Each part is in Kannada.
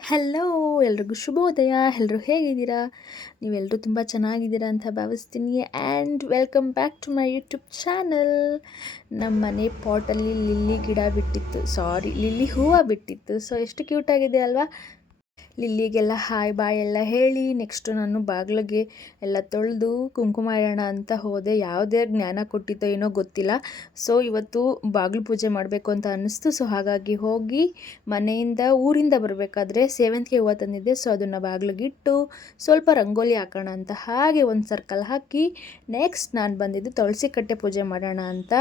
ಹಲೋ, ಎಲ್ರಿಗೂ ಶುಭೋದಯ. ಎಲ್ಲರೂ ಹೇಗಿದ್ದೀರಾ? ನೀವೆಲ್ಲರೂ ತುಂಬ ಚೆನ್ನಾಗಿದ್ದೀರಾ ಅಂತ ಭಾವಿಸ್ತೀನಿ. And welcome back to my YouTube channel. ನಮ್ಮ ಮನೆ ಪಾಟಲ್ಲಿ ಲಿಲ್ಲಿ ಗಿಡ ಬಿಟ್ಟಿತ್ತು, ಲಿಲ್ಲಿ ಹೂವು ಬಿಟ್ಟಿತ್ತು. ಸೊ ಎಷ್ಟು ಕ್ಯೂಟಾಗಿದೆ ಅಲ್ವಾ? ಲಿಲ್ಲಿಗೆಲ್ಲ ಹಾಯ್ ಬಾಯ್ ಎಲ್ಲ ಹೇಳಿ ನೆಕ್ಸ್ಟು ನಾನು ಬಾಗಿಲಿಗೆ ಎಲ್ಲ ತೊಳೆದು ಕುಂಕುಮ ಇಡೋಣ ಅಂತ ಹೋದೆ. ಯಾವುದೇ ಜ್ಞಾನ ಕೊಟ್ಟಿತ್ತೋ ಏನೋ ಗೊತ್ತಿಲ್ಲ. ಸೊ ಇವತ್ತು ಬಾಗಿಲು ಪೂಜೆ ಮಾಡಬೇಕು ಅಂತ ಅನ್ನಿಸ್ತು. ಸೊ ಹಾಗಾಗಿ ಹೋಗಿ ಊರಿಂದ ಬರಬೇಕಾದ್ರೆ ಸೇವಂತಿಗೆ ಹೂವು ತಂದಿದ್ದೆ. ಸೊ ಅದನ್ನು ಬಾಗಿಲಿಗಿಟ್ಟು ಸ್ವಲ್ಪ ರಂಗೋಲಿ ಹಾಕೋಣ ಅಂತ ಹಾಗೆ ಒಂದು ಸರ್ಕಲ್ ಹಾಕಿ ನೆಕ್ಸ್ಟ್ ನಾನು ಬಂದಿದ್ದು ತುಳಸಿ ಕಟ್ಟೆ ಪೂಜೆ ಮಾಡೋಣ ಅಂತ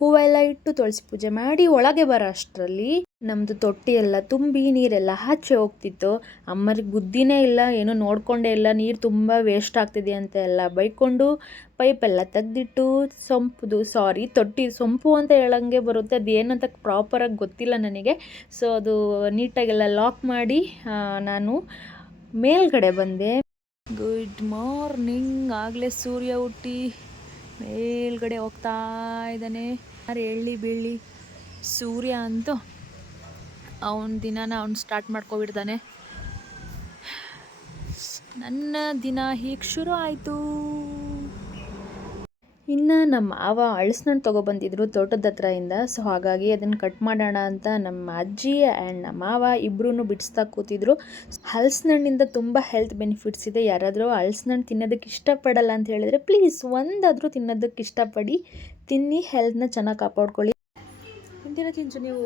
ಹೂವೆಲ್ಲ ಇಟ್ಟು ತುಳಸಿ ಪೂಜೆ ಮಾಡಿ ಒಳಗೆ ಬರೋ ಅಷ್ಟರಲ್ಲಿ ನಮ್ಮದು ತೊಟ್ಟಿ ಎಲ್ಲ ತುಂಬಿ ನೀರೆಲ್ಲ ಆಚೆ ಹೋಗ್ತಿತ್ತು. ಅಮ್ಮರಿಗೆ ಬುದ್ಧಿನೇ ಇಲ್ಲ, ಏನೂ ನೋಡಿಕೊಂಡೇ ಇಲ್ಲ. ನೀರು ತುಂಬ ವೇಸ್ಟ್ ಆಗ್ತಿದೆ ಅಂತ ಎಲ್ಲ ಬೈಕೊಂಡು ಪೈಪೆಲ್ಲ ತೆಗೆದಿಟ್ಟು ತೊಟ್ಟಿ ಸೊಂಪು ಅಂತ ಹೇಳಂಗೆ ಬರುತ್ತೆ, ಅದು ಏನಂತ ಪ್ರಾಪರಾಗಿ ಗೊತ್ತಿಲ್ಲ ನನಗೆ. ಸೊ ಅದು ನೀಟಾಗೆಲ್ಲ ಲಾಕ್ ಮಾಡಿ ನಾನು ಮೇಲ್ಗಡೆ ಬಂದೆ. Good morning. ಆಗಲೇ ಸೂರ್ಯ ಹುಟ್ಟಿ ಮೇಲ್ಗಡೆ ಹೋಗ್ತಾ ಇದ್ದಾನೆ. ಎಳ್ಳಿ ಬೀಳಿ ಸೂರ್ಯ ಅಂತೂ ಅವನ ದಿನಾನ ಅವ್ನು ಸ್ಟಾರ್ಟ್ ಮಾಡ್ಕೊಬಿಡ್ತಾನೆ. ನನ್ನ ದಿನ ಹೀಗೆ ಶುರು ಆಯಿತು. ಇನ್ನು ನಮ್ಮ ಮಾವ ಹಣ್ಣು ತೊಗೊಬಂದಿದ್ರು ತೋಟದ ಹತ್ರದಿಂದ. ಸೊ ಹಾಗಾಗಿ ಅದನ್ನು ಕಟ್ ಮಾಡೋಣ ಅಂತ ನಮ್ಮ ಅಜ್ಜಿ ಆ್ಯಂಡ್ ನಮ್ಮ ಮಾವ ಇಬ್ಬರೂ ಬಿಡಿಸ್ತಾ ಕೂತಿದ್ರು. ಹಲಸಿನಣ್ಣಿಂದ ತುಂಬ ಹೆಲ್ತ್ ಬೆನಿಫಿಟ್ಸ್ ಇದೆ. ಯಾರಾದರೂ ಹಲಸಿನಣ್ಣು ತಿನ್ನೋದಕ್ಕೆ ಇಷ್ಟಪಡಲ್ಲ ಅಂತ ಹೇಳಿದರೆ ಪ್ಲೀಸ್ ಒಂದಾದರೂ ತಿನ್ನೋದಕ್ಕೆ ಇಷ್ಟಪಡಿ, ತಿನ್ನಿ, ಹೆಲ್ತ್ನ ಚೆನ್ನಾಗಿ ಕಾಪಾಡ್ಕೊಳ್ಳಿ. ತಿಂಚು ನೀವು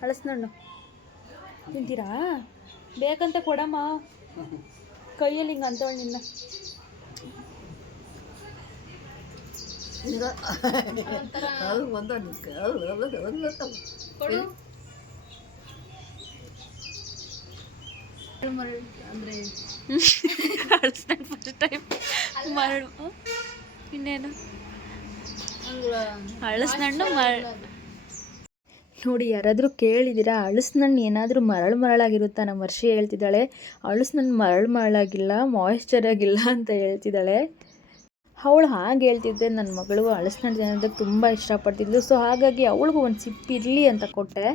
ಹಲಸಿನಣ್ಣು ತಿಂತೀರಾ? ಬೇಕಂತ ಕೊಡಮ್ಮ, ಕೈಯಲ್ಲಿ ಹಿಂಗೆ ಅಂತವಳು ನಿನ್ನ. ಫಸ್ಟ್ ಟೈಮ್ ಮರಳು, ಇನ್ನೇನು ಹಳಸಿನಣ್ಣು ನೋಡಿ. ಯಾರಾದರೂ ಕೇಳಿದ್ದೀರಾ ಹಣ್ಣು ಏನಾದರೂ ಮರಳಾಗಿರುತ್ತಾ? ನಮ್ಮ ವರ್ಷಿ ಹೇಳ್ತಿದ್ದಾಳೆ ಹಣ್ಣು ಮರಳಾಗಿಲ್ಲ, ಮಾಯಿಶ್ಚರ್ ಆಗಿಲ್ಲ ಅಂತ ಹೇಳ್ತಿದ್ದಾಳೆ. ಅವಳು ಹಾಗೆ ಹೇಳ್ತಿದ್ದೆ. ನನ್ನ ಮಗಳು ಹಣ್ಣು ತಿನ್ನೋದಕ್ಕೆ ತುಂಬ ಇಷ್ಟಪಡ್ತಿದ್ಲು. ಸೊ ಹಾಗಾಗಿ ಅವಳಿಗೂ ಒಂದು ಸಿಪ್ಪು ಇರಲಿ ಅಂತ ಕೊಟ್ಟೆ.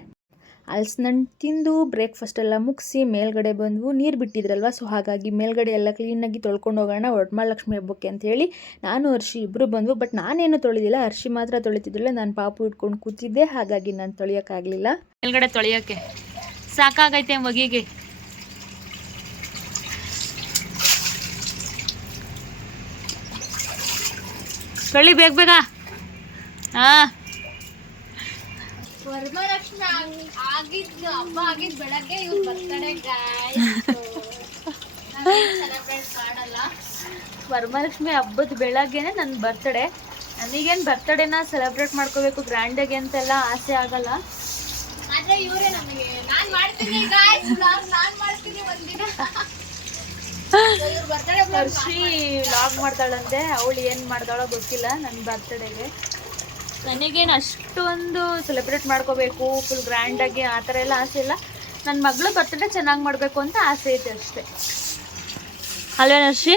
ಹಣ್ಣು ತಿಂದು ಬ್ರೇಕ್ಫಾಸ್ಟ್ ಎಲ್ಲ ಮುಗಿಸಿ ಮೇಲ್ಗಡೆ ಬಂದ್ವು. ನೀರು ಬಿಟ್ಟಿದ್ರಲ್ವ, ಸೊ ಹಾಗಾಗಿ ಮೇಲ್ಗಡೆ ಎಲ್ಲ ಕ್ಲೀನಾಗಿ ತೊಳ್ಕೊಂಡು ಹೋಗೋಣ ವರಮಹಾಲಕ್ಷ್ಮಿ ಹಬ್ಬಕ್ಕೆ ಅಂಥೇಳಿ ನಾನು ಹರ್ಷಿ ಇಬ್ಬರು ಬಂದ್ವು. ಬಟ್ ನಾನೇನು ತೊಳೆದಿಲ್ಲ, ಹರ್ಷಿ ಮಾತ್ರ ತೊಳಿತಿದ್ರಲ್ಲ. ನಾನು ಪಾಪು ಇಟ್ಕೊಂಡು ಕೂತಿದ್ದೆ, ಹಾಗಾಗಿ ನಾನು ತೊಳೆಯೋಕ್ಕಾಗಲಿಲ್ಲ. ಮೇಲ್ಗಡೆ ತೊಳೆಯೋಕ್ಕೆ ಸಾಕಾಗೈತೆ ಮಗಿಗೆ. ತೊಳಿ ಬೇಗ. ಹಾಂ, ವರಮಹಾಲಕ್ಷ್ಮಿ ಹಬ್ಬ ಆಗಿದ್ದು ಬೆಳಗ್ಗೆ ಇವ್ರು ಬರ್ತಡೇ ಸೆಲೆಬ್ರೇಟ್ ಮಾಡಲ್ಲ. ವರಮಹಾಲಕ್ಷ್ಮಿ ಹಬ್ಬದ ಬೆಳಗ್ಗೆನೆ ನನ್ನ ಬರ್ತಡೇ. ನನಗೇನು ಬರ್ತಡೇನ ಸೆಲೆಬ್ರೇಟ್ ಮಾಡ್ಕೋಬೇಕು ಗ್ರ್ಯಾಂಡಾಗಿ ಅಂತೆಲ್ಲ ಆಸೆ ಆಗಲ್ಲ. ಆದರೆ ಇವರೇ ನಮಗೆ ನಾನು ಮಾಡ್ತೀನಿ ಒಂದಿನ ಹರ್ಷಿ ಲಾಗ್ ಮಾಡ್ತಾಳಂತೆ. ಅವಳು ಏನು ಮಾಡ್ತಾಳೋ ಗೊತ್ತಿಲ್ಲ ನನ್ನ ಬರ್ತಡೇಗೆ. ನನಗೇನು ಅಷ್ಟೊಂದು ಸೆಲೆಬ್ರೇಟ್ ಮಾಡ್ಕೋಬೇಕು ಫುಲ್ ಗ್ರ್ಯಾಂಡಾಗಿ ಆ ಥರ ಎಲ್ಲ ಆಸೆ ಇಲ್ಲ. ನನ್ನ ಮಗಳು ಬರ್ತಡೇ ಚೆನ್ನಾಗಿ ಮಾಡಬೇಕು ಅಂತ ಆಸೆ ಐತೆ ಅಷ್ಟೇ, ಅಲ್ವೇನು ಹರ್ಷಿ?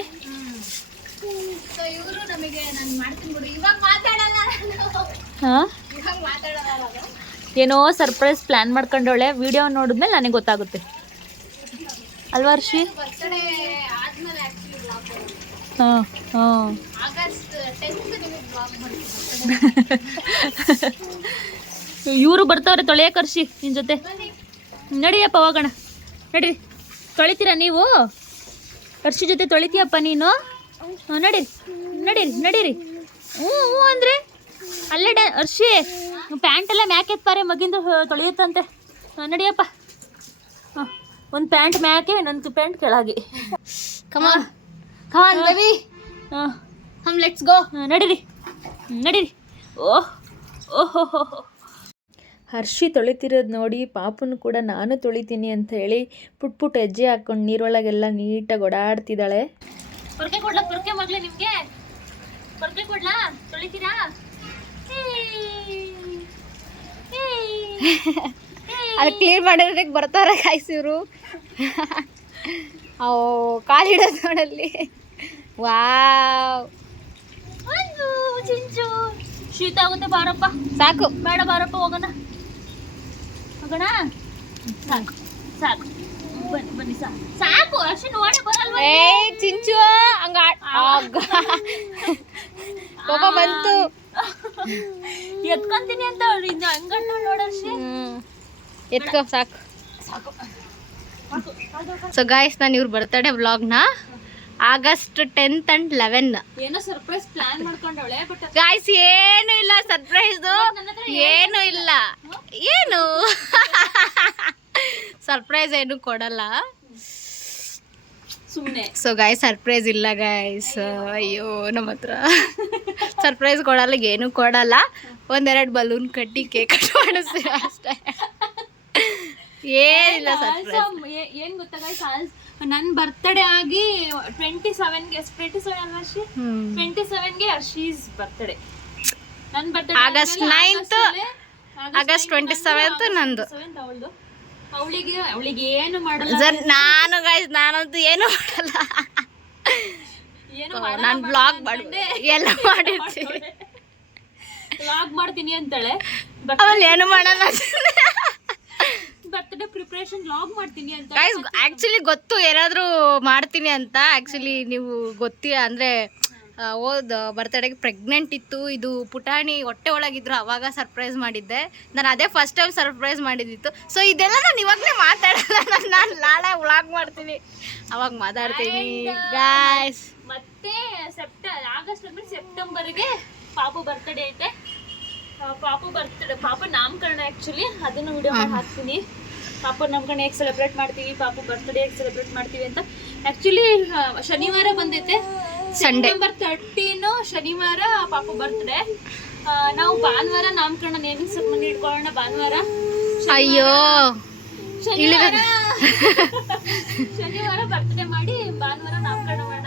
ಹಾಂ, ಏನೋ ಸರ್ಪ್ರೈಸ್ ಪ್ಲ್ಯಾನ್ ಮಾಡ್ಕೊಂಡವಳೆ. ವಿಡಿಯೋ ನೋಡಿದ್ಮೇಲೆ ನನಗೆ ಗೊತ್ತಾಗುತ್ತೆ ಅಲ್ವಾ ಹರ್ಷಿ? ಹಾಂ ಹಾಂ, ಇವರು ಬರ್ತಾವ್ರೆ ತೊಳೆಯಕ್ಕೆ. ಹರ್ಷಿ ನಿನ್ನ ಜೊತೆ ನಡಿಯಪ್ಪ ಹೋಗೋಣ. ನಡೀರಿ, ತೊಳಿತೀರಾ ನೀವು? ಹರ್ಷಿ ಜೊತೆ ತೊಳಿತೀಯಪ್ಪ ನೀನು? ನಡೀರಿ ನಡೀರಿ ನಡೀರಿ. ಹ್ಞೂ ಅಂದರೆ ಅಲ್ಲೇ ಹರ್ಷಿ ಪ್ಯಾಂಟೆಲ್ಲ ಮ್ಯಾಕೆ ಎತ್ಪಾರೆ ಮಗಿಂದು ತೊಳೆಯುತ್ತಂತೆ. ನಡಿಯಪ್ಪ. ಹಾಂ, ಒಂದು ಪ್ಯಾಂಟ್ ಮ್ಯಾಕೆ, ಇನ್ನೊಂದು ಪ್ಯಾಂಟ್ ಕೆಳಗೆ. ಕಮಾನ್ ಬೇಬಿ. ಹಾಂ, ಲೆಟ್ಸ್ ಗೋ. ನಡೀರಿ ನಡೀರಿ. ಓಹ್ ಓಹೋ, ಹರ್ಷಿ ತೊಳಿತಿರೋದು ನೋಡಿ ಪಾಪನು ಕೂಡ ನಾನು ತೊಳಿತೀನಿ ಅಂತ ಹೇಳಿ ಪುಟ್ ಹೆಜ್ಜೆ ಹಾಕ್ಕೊಂಡು ನೀರೊಳಗೆಲ್ಲ ನೀಟಾಗಿ ಓಡಾಡ್ತಿದ್ದಾಳೆ. ಪೊರ್ಕೆ ಮಗಳೇ, ನಿಮಗೆ ಪೊರ್ಕೆ ಕೊಡ್ಲಾ? ತೊಳಿತೀರಾ? ಅದು ಕ್ಲೀನ್ ಮಾಡಿರೋದಕ್ಕೆ ಬರ್ತಾರೆ ಕಾಯಿಸಿದ್ರು. ಅವು ಕಾಲಿಡೋದು ನೋಡಲ್ಲಿ. ವಾವ್, ಚಿಂಚು ಶೀತ ಆಗುತ್ತೆ, ಬಾರಪ್ಪ. ಸಾಕು, ಬೇಡ ಬಾರಪ್ಪ, ಹೋಗೋಣ. ಸಾಕು ಸಾಕು. ಬನ್ನಿ ಸಾಕು ಅಷ್ಟೇ ನೋಡಿ ಬರಲ್ವಾ ಏ ಚಿಂಚು ಹಂಗ ಕೋಪ ಬಂತು. ಎತ್ಕೊಂತೀನಿ ಅಂತ ಇನ್ನು ಹಂಗಣ್ಣ ನೋಡರ್ಷಿ ಎತ್ಕೋ ಸಾಕು. ಸಾಕು ಸೊ ಗಾಯ್ಸ್ ನಾನು ಇವ್ರ ಬರ್ತಡೇ ವ್ಲಾಗ್ನ ಆಗಸ್ಟ್ 10th and 11 ಏನೋ ಸರ್ಪ್ರೈಸ್ ಪ್ಲಾನ್ ಮಾಡ್ಕೊಂಡವಳೆ ಬಟ್ ಗಾಯ್ಸ್ ಏನು ಇಲ್ಲ ಸರ್ಪ್ರೈಸ್ ಏನು ಇಲ್ಲ ಏನು ಸರ್ಪ್ರೈಸ್ ಏನು ಕೊಡಲ್ಲ. ಸುಮ್ಮನೆ ಸೊ ಗಾಯ್ಸ್ ಸರ್ಪ್ರೈಸ್ ಇಲ್ಲ ಗಾಯ್ಸ್. ಅಯ್ಯೋ ನಮ್ಮ ಹತ್ರ ಸರ್ಪ್ರೈಸ್ ಕೊಡಲ್ಲ, ಏನು ಕೊಡಲ್ಲ. ಒಂದೆರಡು ಬಲೂನ್ ಕಟ್ಟಿ ಕೇಕ್ ಕಟ್ ಮಾಡಿಸ್ತೀವಿ ಅಷ್ಟೇ, ಏನಿಲ್ಲ ಸರ್ಪ್ರೈಸ್. ಏನ್ ಗೊತ್ತಾ ಗೈಸ್, ನನ್ನ ಬರ್ತ್ಡೇ ಆಗಿ 27ಗೆ 27 ಅಲ್ವಾ ಅರ್ಷಿ, 27ಗೆ ಅರ್ಷೀಸ್ ಬರ್ತ್ಡೇ. ನನ್ನ birthday August 9th, August 27th ನಂದು. ಅವಳಿಗೆ ಏನು ಮಾಡಲ್ಲ ನಾನು ಗೈಸ್, ನಾನಂತೂ ಏನು ಮಾಡಲ್ಲ. ನಾನು ಬ್ಲಾಗ್ ಮಾಡ್ಬಿಟ್ಟೆ ಎಲ್ಲ ಮಾಡಿರ್ತೀನಿ, ವ್ಲಾಗ್ ಮಾಡ್ತೀನಿ ಅಂತಾಳೆ. ಅವಳು ಏನು ಮಾಡಲ್ಲ. ಬರ್ತ್ಡೇ ಪ್ರಿಪರೇಷನ್ ವ್ಲಾಗ್ ಮಾಡ್ತೀನಿ ಅಂತ ಗೈಸ್ ಆ್ಯಕ್ಚುಲಿ ಗೊತ್ತು ಏನಾದರೂ ಮಾಡ್ತೀನಿ ಅಂತ. ಆ್ಯಕ್ಚುಲಿ ನೀವು ಗೊತ್ತಿ ಅಂದರೆ ಹೋದ ಬರ್ತಡೇಗೆ ಪ್ರೆಗ್ನೆಂಟ್ ಇತ್ತು, ಇದು ಪುಟಾಣಿ ಹೊಟ್ಟೆ ಒಳಗಿದ್ರು, ಅವಾಗ ಸರ್ಪ್ರೈಸ್ ಮಾಡಿದ್ದೆ ನಾನು. ಅದೇ ಫಸ್ಟ್ ಟೈಮ್ ಸರ್ಪ್ರೈಸ್ ಮಾಡಿದ್ದಿತ್ತು. ಸೊ ಇದೆಲ್ಲ ನಾನು ಇವಾಗಲೇ ಮಾತಾಡಲ್ಲ, ನಾನು ನಾಳೆ ವ್ಲಾಗ್ ಮಾಡ್ತೀನಿ ಅವಾಗ ಮಾತಾಡ್ತೀನಿ ಗಾಯ್ಸ್. ಮತ್ತೆ ಆಗಸ್ಟ್ ಆದ್ಮೇಲೆ ಸೆಪ್ಟೆಂಬರ್ಗೆ ಪಾಪು ಬರ್ತ್ಡೇ ಐತೆ. ಪಾಪು ಬರ್ತ್ಡೇ, ಪಾಪು ನಾಮಕರಣ ಆ್ಯಕ್ಚುಲಿ, ಅದನ್ನು ವಿಡಿಯೋ ಮಾಡಿ ಹಾಕ್ತೀನಿ. ಪಾಪು ನಾಮಕರಣ ಹೇಗೆ ಸೆಲೆಬ್ರೇಟ್ ಮಾಡ್ತೀವಿ, ಪಾಪು ಬರ್ತ್ಡೇ ಹೇಗೆ ಸೆಲೆಬ್ರೇಟ್ ಮಾಡ್ತೀವಿ ಅಂತ. ಆ್ಯಕ್ಚುಲಿ ಶನಿವಾರ ಬಂದೈತೆ, ಸೆಪ್ಟೆಂಬರ್ 13 ಶನಿವಾರ ಪಾಪು ಬರ್ತ್ಡೇ. ನಾವು ಭಾನುವಾರ ನಾಮಕರಣ ನೇಮಿಂಗ್ ಸೆರೆಮನಿ ಇಟ್ಕೊಳ್ಳೋಣ. ಭಾನುವಾರ ಅಯ್ಯೋ ಶನಿವಾರ ಬರ್ತ್ಡೇ ಮಾಡಿ ಭಾನುವಾರ ನಾಮಕರಣ ಮಾಡೋಣ.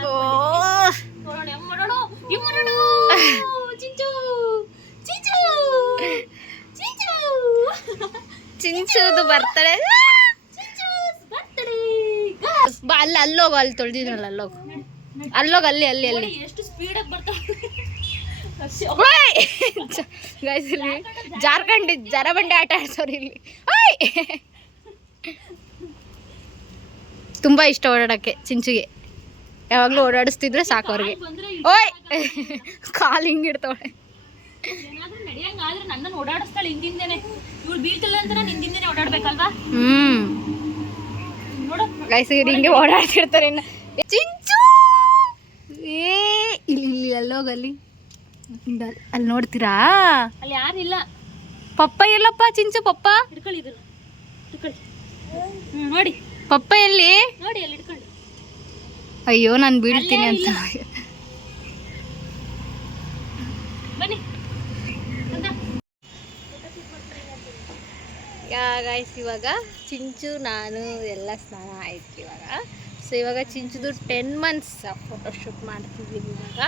ನೋಡೋಣ ಹೆಂಗ್ ಮಾಡೋಣ, ಹೆಂಗ್ ಮಾಡೋಣ. ಚಿಂಚು ಚಿಂಚು ಚಿಂಚು ಚಿಂಚುದು ಬರ್ತಡೆ. ಬರ್ತ್ಡೇ ಬಾ ಅಲ್ಲಿ ಅಲ್ಲೋಗು, ಅಲ್ಲಿ ತೊಳೆದಿದ್ನಲ್ಲ ಅಲ್ಲೋಗು, ಅಲ್ಲೋಗಿ ಅಲ್ಲಿ ಅಲ್ಲಿ ಅಲ್ಲಿ. ಎಷ್ಟು ಸ್ಪೀಡಾಗಿ ಬರ್ತಾವೆ ಗೈಸ್, ಇಲ್ಲಿ ಜಾರಬಂಡೆ ಆಟ ಆಡ್ಸೋರು ಇಲ್ಲಿ. ತುಂಬ ಇಷ್ಟ ಓಡಾಡೋಕ್ಕೆ ಚಿಂಚುಗೆ, ಯಾವಾಗಲೂ ಓಡಾಡಿಸ್ತಿದ್ರೆ ಸಾಕು ಅವ್ರಿಗೆ. ಓಯ್ ಕಾಲು ಹಿಂಗೆ ಇಡ್ತಾಳೆ. ಏನಾದ್ರೂ ನಡೆಯಂಗಾದ್ರೆ ನನ್ನನ್ನು ಓಡಾಡಿಸ್ತಾಳೆ ಹಿಂದಿಂದೇನೆ. ಇವ್ಳು ಬೀಳ್ತಿಲ್ಲ ಅಂತ ನಾನು ಹಿಂದಿಂದೇನೆ ಓಡಾಡ್ಬೇಕಲ್ವಾ. ನೋಡು ಗೈಸ್ ಹಿಂಗೆ ಓಡಾಡ್ತಿರ್ತಾರೆ. ಇನ್ನು ಚಿಂಚು ಏ ಇಲ್ಲಿ ಇಲ್ಲಿ ಅಲ್ಲೋಗಲ್ಲಿ ಅಲ್ಲಿ ನೋಡ್ತೀರಾ, ಅಲ್ಲಿ ಯಾರಿಲ್ಲ. ಪಪ್ಪ ಎಲ್ಲಪ್ಪ ಚಿಂಚು? ಪಪ್ಪ ಹಿಡ್ಕೊಳ್ಳಿ, ಇದನ್ನು ಹಿಡ್ಕೊಳ್ಳಿ. ನೋಡಿ ಪಪ್ಪ ಎಲ್ಲಿ? ನೋಡಿ ಅಲ್ಲಿ ಹಿಡ್ಕೊಳ್ಳಿ. ಅಯ್ಯೋ ನಾನು ಬೀಳ್ತೀನಿ ಅಂತ. ಬನ್ನಿ ಗೈಸ್, ಇವಾಗ ಚಿಂಚು ನಾನು ಎಲ್ಲ ಸ್ನಾನ ಆಯ್ತು ಇವಾಗ. ಸೊ ಇವಾಗ ಚಿಂಚುದು 10 months ಫೋಟೋಶೂಟ್ ಮಾಡ್ತಿದ್ದೀವಿ ಇವಾಗ.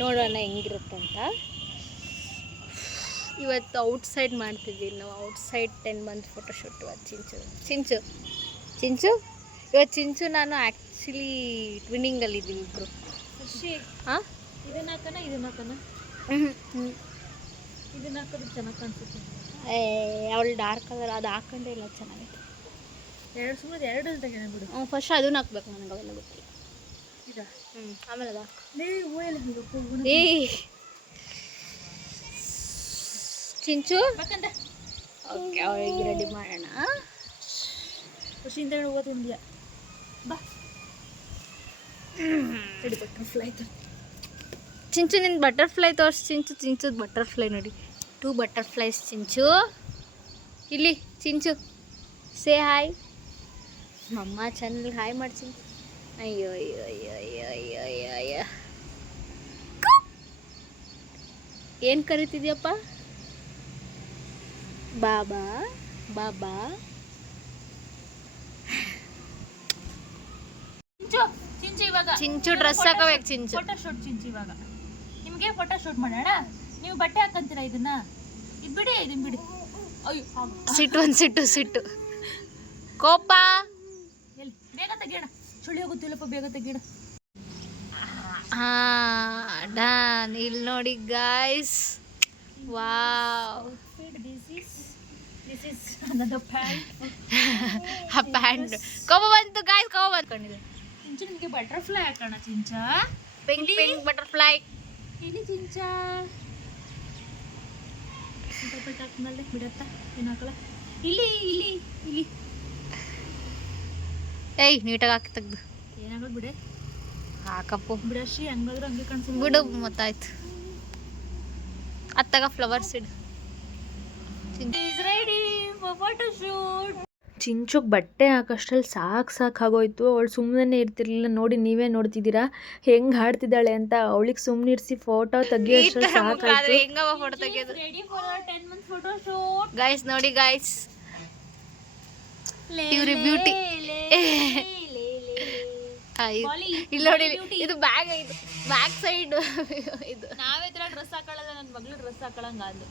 ನೋಡೋಣ ಹೆಂಗಿರುತ್ತೆ ಅಂತ. ಇವತ್ತು ಔಟ್ಸೈಡ್ ಮಾಡ್ತಿದ್ದೀವಿ ನಾವು, ಔಟ್ಸೈಡ್ 10 months ಫೋಟೋಶೂಟ್. ಇವತ್ತು ಚಿಂಚು ಇವತ್ತು ಚಿಂಚು ನಾನು ಆ್ಯಕ್ಚುಲಿ ಟ್ವಿನ್ನಿಂಗಲ್ಲಿದ್ದೀವಿ ಇಬ್ಬರು. ಹಾಂ ಇದನ್ನ ಹಾಕೋಣ, ಇದನ್ನ ಹಾಕೋದು ಚೆನ್ನಾಗಿ ಕಾಣಿಸುತ್ತೆ. ಅವಳು ಡಾರ್ಕ್ ಕಲರ್ ಅದು ಹಾಕೊಂಡೇ ಇಲ್ಲ, ಚೆನ್ನಾಗಿತ್ತು. ಎರಡು ತೆಗೆಣ ಬಿಡು. ಫಸ್ಟ್ ಅದನ್ನ ಹಾಕ್ಬೇಕು, ನನಗೆ ಅವೆಲ್ಲ ಗೊತ್ತಿಲ್ಲ. ಆಮೇಲೆ ಅದು ಏ ಚಿಂಚು ಓಕೆ, ಅವಳಿಗೆ ರೆಡಿ ಮಾಡೋಣ. ಖುಷಿಯಿಂದ ಓದಿದ್ಯಾ ಬಾ. ಬಟರ್ಫ್ಲೈ ಚಿಂಚು ನಿನ್ನ ಬಟರ್ಫ್ಲೈ ತೋರಿಸಿ. ಚಿಂಚುದು ಬಟರ್ಫ್ಲೈ ನೋಡಿ, 2 butterflies. ಚಿಂಚು ಇಲ್ಲಿ, ಚಿಂಚು ಸೇ ಹಾಯ್. ಮಮ್ಮ ಚಾನಲ್ಗೆ ಹಾಯ್ ಮಾಡಿ ಚಿಂಚು. ಅಯ್ಯೋ ಅಯ್ಯೋ ಅಯ್ಯೋ ಅಯ್ಯೋ ಅಯ್ಯೋ ಅಯ್ಯೋ ಅಯ್ಯೋ. ಏನು ಕರಿತಿದ್ಯಪ್ಪ? ಬಾಬಾ ಬಾಬಾ. ಚಿಂಚು ಇವಾಗ ಚಿಂಚು ಡ್ರೆಸ್ ಹಾಕೋಬೇಕು. ಚಿಂಚು ಫೋಟೋಶೂಟ್. ಚಿಂಚು ಇವಾಗ ನಿಮಗೆ ಫೋಟೋಶೂಟ್ ಮಾಡೋಣ. ನೀವು ಬಟ್ಟೆ ಹಾಕಂತೀರಾ ಇದನ್ನ? ಇದು ಬಿಡಿ, ಇದನ್ನ ಬಿಡಿ. ಅಯ್ಯೋ ಸಿಟ್ಟು ಕೋಪ. ಎಲ್ಲಿ ಬೇಗ ತೆಗಿಯೋಣ, ಚಳಿ ಹೋಗುತ್ತಿಲ್ಲಪ್ಪ, ಬೇಗ ತೆಗಿಯೋಣ. ಡನ್. ಇಲ್ಲಿ ನೋಡಿ guys, wow. This is this is ನನ್ನ ಪ್ಯಾಂಟ್. ಆ ಪ್ಯಾಂಟ್ ಬಂತು ಗಾಯ್ಸ್, ಬಂದ್ಕೊಂಡಿದೆ. ಚಿಂಚ ನಿಮಗೆ ಬಟರ್ಫ್ಲೈ ಹಾಕೋಣ ಚಿಂಚ. Pink pink butterfly. ಇಲ್ಲಿ ಚಿಂಚ ಪಟ್ ಹಾಕ್ಮೇಲೆ ಬಿಡತ್ತಾ ಏನು ಹಾಕಲ್ಲ. ಇಲ್ಲಿ ಇಲ್ಲಿ ಇಲ್ಲಿ ಏಯ್ ನೀಟಾಗಿ ಹಾಕಿ ತೆಗ್ದು ಏನಾಗಲ್ಲ ಬಿಡೆ. ಹಾಕಪ್ಪು ಬಿಡಶಿ ಹಂಗಾದ್ರೆ ಹಂಗೆ ಕಾಣಿಸ್ತು ಬಿಡು. ಮತ್ತಾಯ್ತು ಅತ್ತಾಗ ಫ್ಲವರ್ಸ್ ಇಡು. Ready for photo shoot. ಚಿಂಚುಗೆ ಬಟ್ಟೆ ಹಾಕೋಷ್ಟ್ರಲ್ಲಿ ಸಾಕಾಗೋಯ್ತು. ಅವಳು ಸುಮ್ಮನೆ ಇರ್ತಿರ್ಲಿಲ್ಲ. ನೋಡಿ, ನೀವೇ ನೋಡ್ತಿದ್ದೀರಾ ಹೆಂಗೆ ಹಾಡ್ತಿದ್ದಾಳೆ ಅಂತ. ಅವಳಿಗೆ ಸುಮ್ಮನೆ ಇರಿಸಿ ಫೋಟೋ ತೆಗಿಯೋಷ್ಟ್ರಲ್ಲಿ ಸಾಕಾಯ್ತು. ಹೆಂಗವ ಫೋಟೋ ತೆಗಿಯೋದು. Ready for 10 months photo shoot. Guys ನೋಡಿ ಗಾಯ್ಸ್, ಇವ್ರಿ ಬ್ಯೂಟಿ. ಇಲ್ಲಿ ನೋಡಿ, ಇದು ಬ್ಯಾಗ್, ಇದು ಬ್ಯಾಕ್ ಸೈಡ್. ಇದು ನಾವೇ ತರ ಡ್ರೆಸ್ ಹಾಕೊಳ್ಳಲ್ಲ, ನನ್ನ ಮಗಳು ಡ್ರೆಸ್ ಹಾಕೊಳ್ಳಂಗ ಅದು.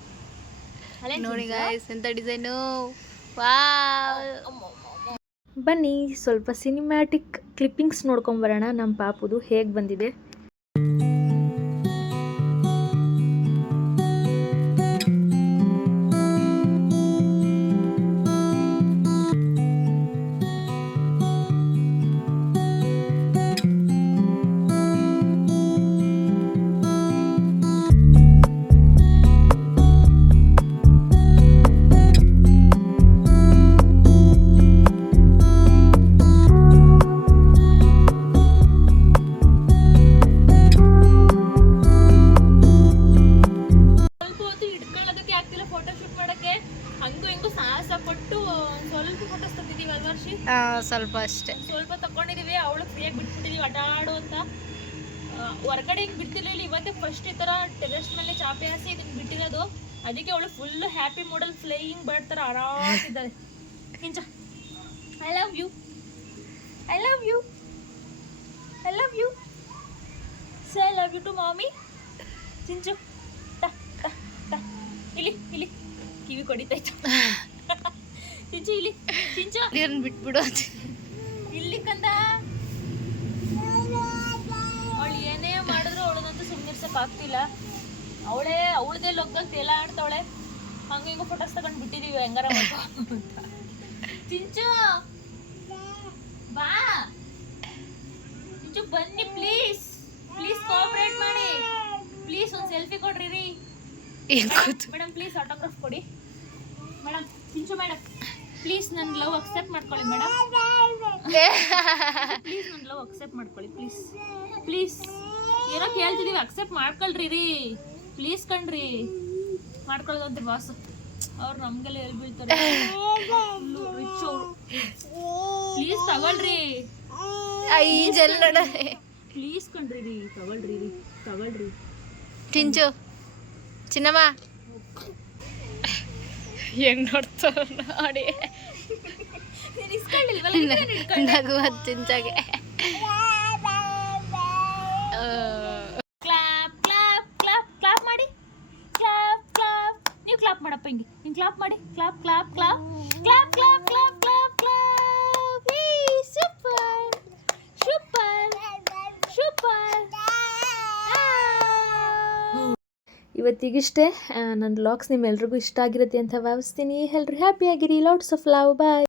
ನೋಡಿ ಗಾಯ್ಸ್ ಎಂತ ಡಿಸೈನು. ವಾವ್. ಬನ್ನಿ ಸ್ವಲ್ಪ ಸಿನಿಮ್ಯಾಟಿಕ್ ಕ್ಲಿಪ್ಪಿಂಗ್ಸ್ ನೋಡ್ಕೊಂಬರೋಣ ನಮ್ಮ ಪಾಪುದು ಹೇಗೆ ಬಂದಿದೆ. ಸ್ವಲ್ಪ ಅಷ್ಟೇ, ಸ್ವಲ್ಪ ತಕೊಂಡಿದೀವಿ. ಅವಳು ಫ್ರೀಯಾಗಿ ಬಿಟ್ಬಿಟ್ಟಿದೀವಿ ಆಟ ಆಡು ಅಂತ. ಹೊರಗಡೆ ಹಿಂಗೆ ಬಿಡ್ತಿರ್ಲಿಲ್ಲ. ಇವತ್ತೇ ಫಸ್ಟ್ ಈ ಥರ ಟೆರೆಸ್ ಮೇಲೆ ಚಾಪೆ ಹಾಸಿ ಇದನ್ನು ಬಿಟ್ಟಿರೋದು. ಅದಕ್ಕೆ ಅವಳು ಫುಲ್ ಹ್ಯಾಪಿ ಮೂಡಲ್ ಫ್ಲೈಯಿಂಗ್ ಬರ್ಡ್ ಥರ ಆರಾಮಿದ್ದಾಳೆ. ಹಿಂಚ I love you, I love you, I love you. Say I love you to ಮಾಮಿ. ಚಿಂಚು ಟ ಟ ಟ. ಇಲ್ಲಿ ಇಲ್ಲಿ ಕಿವಿ ಕೊಡಿತಾಯ್ತು. ಚಿಂಚು ಇಲ್ಲಿ, ಚಿಂಚು ಇದನ್ನ ಬಿಟ್ಬಿಡು. ಇಲ್ಲಿ ಕಂದ. ಅವಳು ಏನೇ ಮಾಡಿದ್ರು ಅವಳನ್ನಂತೂ ಸುಮ್ಮನಿರ್ಸಕ್ ಆಗ್ತಿಲ್ಲ. ಅವಳೇ ಅವಳದೇ ಲೋಕದಲ್ಲಿ ತೇಲ ಆಡ್ತಾವಳೆ. ಹಂಗೆ ಹಿಂಗೆ ಫೋಟೋಸ್ ತಗೊಂಡು ಬಿಟ್ಟಿದೀವಿ ಹೆಂಗಾರ ಅಂತ. ಚಿಂಚು ಬಾ, ಚಿಂಚು ಬನ್ನಿ ಪ್ಲೀಸ್, ಪ್ಲೀಸ್ ಕೋಆಪರೇಟ್ ಮಾಡಿ ಪ್ಲೀಸ್. ಒಂದು ಸೆಲ್ಫಿ ಕೊಡ್ರಿ ರೀ ಮೇಡಮ್, ಪ್ಲೀಸ್ ಆಟೋಗ್ರಾಫ್ ಕೊಡಿ ಮೇಡಮ್. ಚಿಂಚು ಮೇಡಮ್ ಪ್ಲೀಸ್ ನನ್ನ ಲವ್ ಅಕ್ಸೆಪ್ಟ್ ಮಾಡ್ಕೊಳ್ಳಿ ಮೇಡಮ್. ಪ್ಲೀಸ್ ನನ್ನ ಲವ್ ಅಕ್ಸೆಪ್ಟ್ ಮಾಡ್ಕೊಳ್ಳಿ ಪ್ಲೀಸ್, ಪ್ಲೀಸ್. ಏನೋ ಕೇಳ್ತಿದೀವಿ, ಅಕ್ಸೆಪ್ಟ್ ಮಾಡ್ಕೊಳ್ರಿ ರೀ ಪ್ಲೀಸ್ ಕಣ್ರಿ. ಮಾಡ್ಕೊಳ್ಳೋದಂತೆ ಬಾಸು. ಅವ್ರು ನಮ್ಗೆಲ್ಲ ಎಲ್ಲಿ ಬೀಳ್ತಾರೆ ರಿಚ್ ಅವರು. ಪ್ಲೀಸ್ ತಗೊಳ್ರಿ ಪ್ಲೀಸ್ ಕಣ್ರಿ ರೀ, ತಗೊಳ್ರಿ ರೀ, ತಗೊಳ್ರಿ. ಚಿಂಚು ಚಿನ್ನಮ್ಮ ಹೆಂಗ್ ನೋಡ್ತಾರ ನೋಡಿ. ನಗುವತ್ ಚಿಂಚಾಗೆ. ಕ್ಲಾಪ್ ಕ್ಲಾಪ್ ಕ್ಲಾಪ್ ಕ್ಲಾಪ್ ಮಾಡಿ, ಕ್ಲಾಪ್ ಕ್ಲಾಪ್. ನೀವು ಕ್ಲಾಪ್ ಮಾಡಪ್ಪ ಹಿಂಗೆ, ಹಿಂಗೆ ಕ್ಲಾಪ್ ಮಾಡಿ. Clap clap clap clap clap clap clap clap. Super super super. ಇವತ್ತಿಗಿಷ್ಟೇ. ನನ್ನ ವ್ಲಾಗ್ಸ್ ನಿಮ್ಮೆಲ್ರಿಗೂ ಇಷ್ಟ ಆಗಿರುತ್ತೆ ಅಂತ ಭಾವಿಸ್ತೀನಿ. ಎಲ್ಲರೂ ಹ್ಯಾಪಿಯಾಗಿರಿ. Lots of love. ಬಾಯ್.